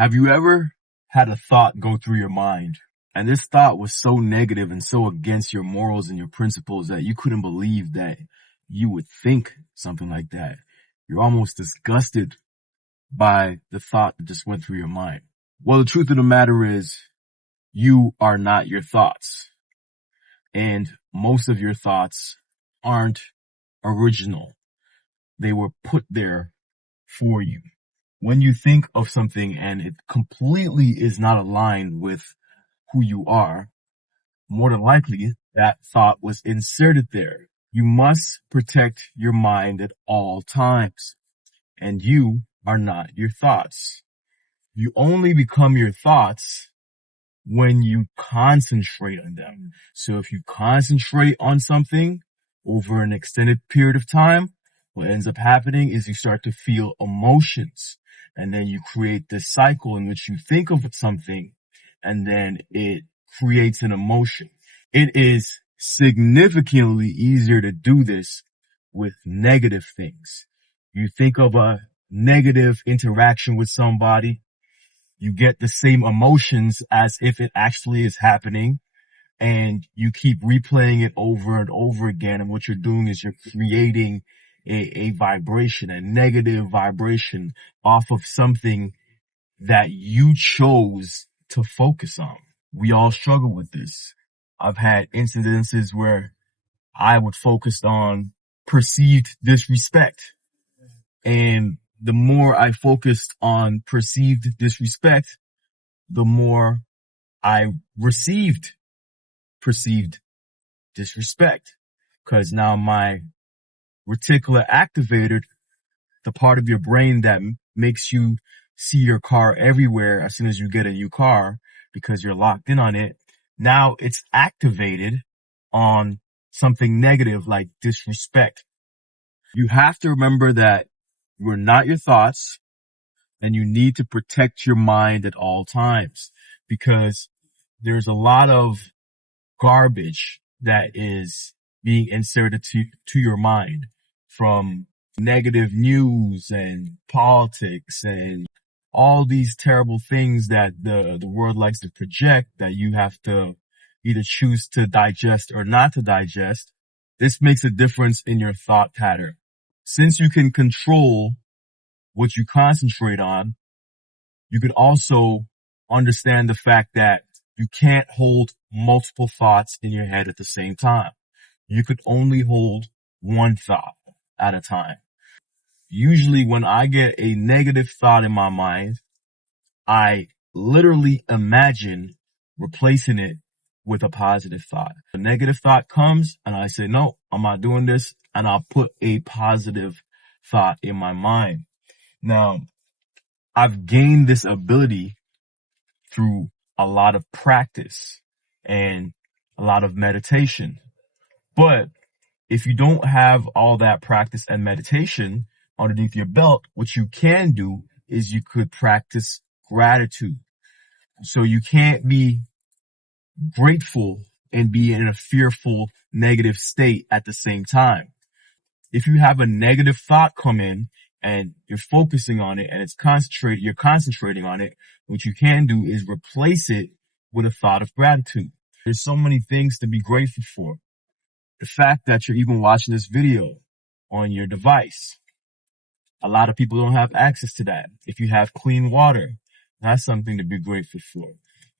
Have you ever had a thought go through your mind and this thought was so negative and so against your morals and your principles that you couldn't believe that you would think something like that? You're almost disgusted by the thought that just went through your mind. Well, the truth of the matter is you are not your thoughts, and most of your thoughts aren't original. They were put there for you. When you think of something and it completely is not aligned with who you are, more than likely that thought was inserted there. You must protect your mind at all times, and you are not your thoughts. You only become your thoughts when you concentrate on them. So if you concentrate on something over an extended period of time, what ends up happening is you start to feel emotions, and then you create this cycle in which you think of something and then it creates an emotion. It is significantly easier to do this with negative things. You think of a negative interaction with somebody, you get the same emotions as if it actually is happening, and you keep replaying it over and over again. And what you're doing is you're creating a vibration, a negative vibration off of something that you chose to focus on. We all struggle with this. I've had incidences where I would focus on perceived disrespect. And the more I focused on perceived disrespect, the more I received perceived disrespect. Because now my reticular activated, the part of your brain that makes you see your car everywhere as soon as you get a new car because you're locked in on it, now it's activated on something negative like disrespect. You have to remember that you're not your thoughts, and you need to protect your mind at all times, because there's a lot of garbage that is being inserted to your mind from negative news and politics and all these terrible things that the world likes to project that you have to either choose to digest or not to digest. This makes a difference in your thought pattern. Since you can control what you concentrate on, you could also understand the fact that you can't hold multiple thoughts in your head at the same time. You could only hold one thought at a time. Usually when I get a negative thought in my mind, I literally imagine replacing it with a positive thought. A negative thought comes and I say, no, I'm not doing this. And I'll put a positive thought in my mind. Now, I've gained this ability through a lot of practice and a lot of meditation. But if you don't have all that practice and meditation underneath your belt, what you can do is you could practice gratitude. So you can't be grateful and be in a fearful, negative state at the same time. If you have a negative thought come in and you're focusing on it and you're concentrating on it, what you can do is replace it with a thought of gratitude. There's so many things to be grateful for. The fact that you're even watching this video on your device. A lot of people don't have access to that. If you have clean water, that's something to be grateful for.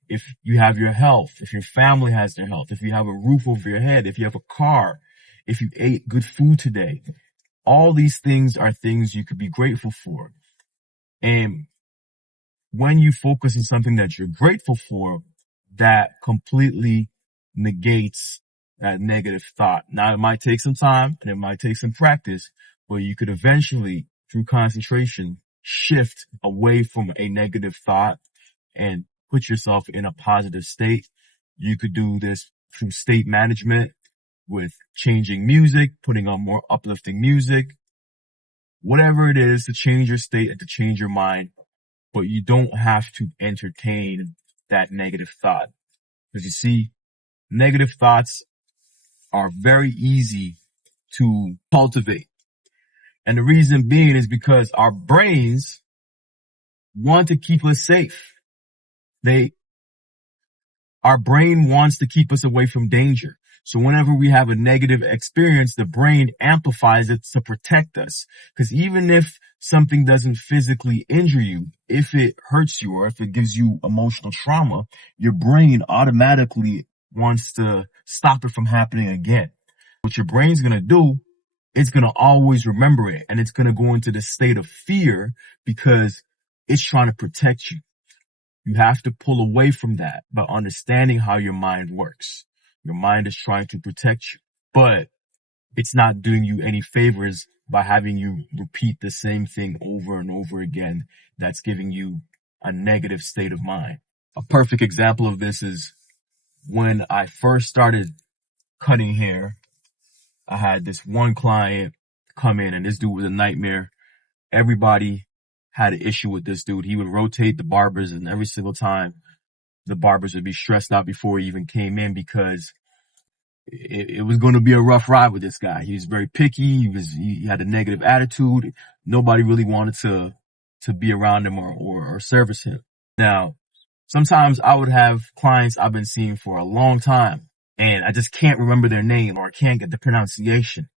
If you have your health, if your family has their health, if you have a roof over your head, if you have a car, if you ate good food today, all these things are things you could be grateful for. And when you focus on something that you're grateful for, that completely negates that negative thought. Now, it might take some time and it might take some practice, but you could eventually, through concentration, shift away from a negative thought and put yourself in a positive state. You could do this through state management with changing music, putting on more uplifting music, whatever it is to change your state and to change your mind. But you don't have to entertain that negative thought. Because you see, negative thoughts are very easy to cultivate. And the reason being is because our brains want to keep us safe. Our brain wants to keep us away from danger. So whenever we have a negative experience, the brain amplifies it to protect us. Because even if something doesn't physically injure you, if it hurts you or if it gives you emotional trauma, your brain automatically wants to stop it from happening again. What your brain's going to do, it's going to always remember it, and it's going to go into this state of fear because it's trying to protect you. You have to pull away from that by understanding how your mind works. Your mind is trying to protect you, but it's not doing you any favors by having you repeat the same thing over and over again. That's giving you a negative state of mind. A perfect example of this is when I first started cutting hair. I had this one client come in, and this dude was a nightmare. Everybody had an issue with this dude. He would rotate the barbers, and every single time the barbers would be stressed out before he even came in because it was going to be a rough ride with this guy. He was very picky. He had a negative attitude. Nobody really wanted to be around him or service him. Now, sometimes I would have clients I've been seeing for a long time, and I just can't remember their name or I can't get the pronunciation.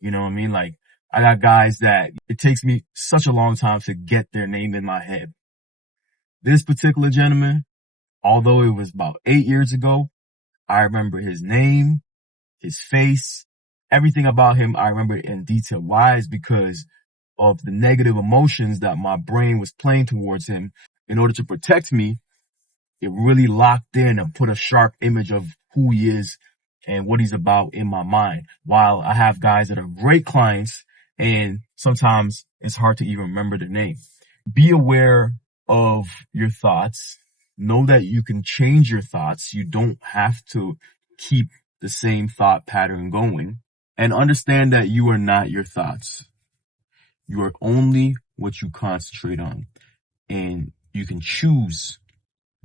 You know what I mean? Like, I got guys that it takes me such a long time to get their name in my head. This particular gentleman, although it was about 8 years ago, I remember his name, his face, everything about him. I remember it in detail. Why? Is because of the negative emotions that my brain was playing towards him. In order to protect me, it really locked in and put a sharp image of who he is and what he's about in my mind. While I have guys that are great clients, and sometimes it's hard to even remember their name. Be aware of your thoughts. Know that you can change your thoughts. You don't have to keep the same thought pattern going. And understand that you are not your thoughts. You are only what you concentrate on. And you can choose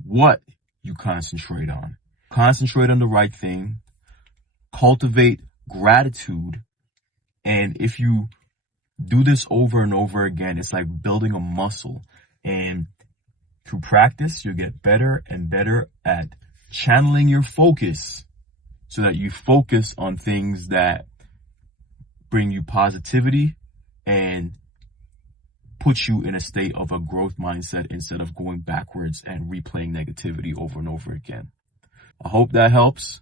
what you concentrate on. Concentrate on the right thing. Cultivate gratitude. And if you do this over and over again, it's like building a muscle. And through practice, you'll get better and better at channeling your focus so that you focus on things that bring you positivity and put you in a state of a growth mindset instead of going backwards and replaying negativity over and over again. I hope that helps.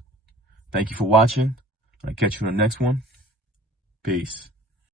Thank you for watching. I'll catch you in the next one. Peace.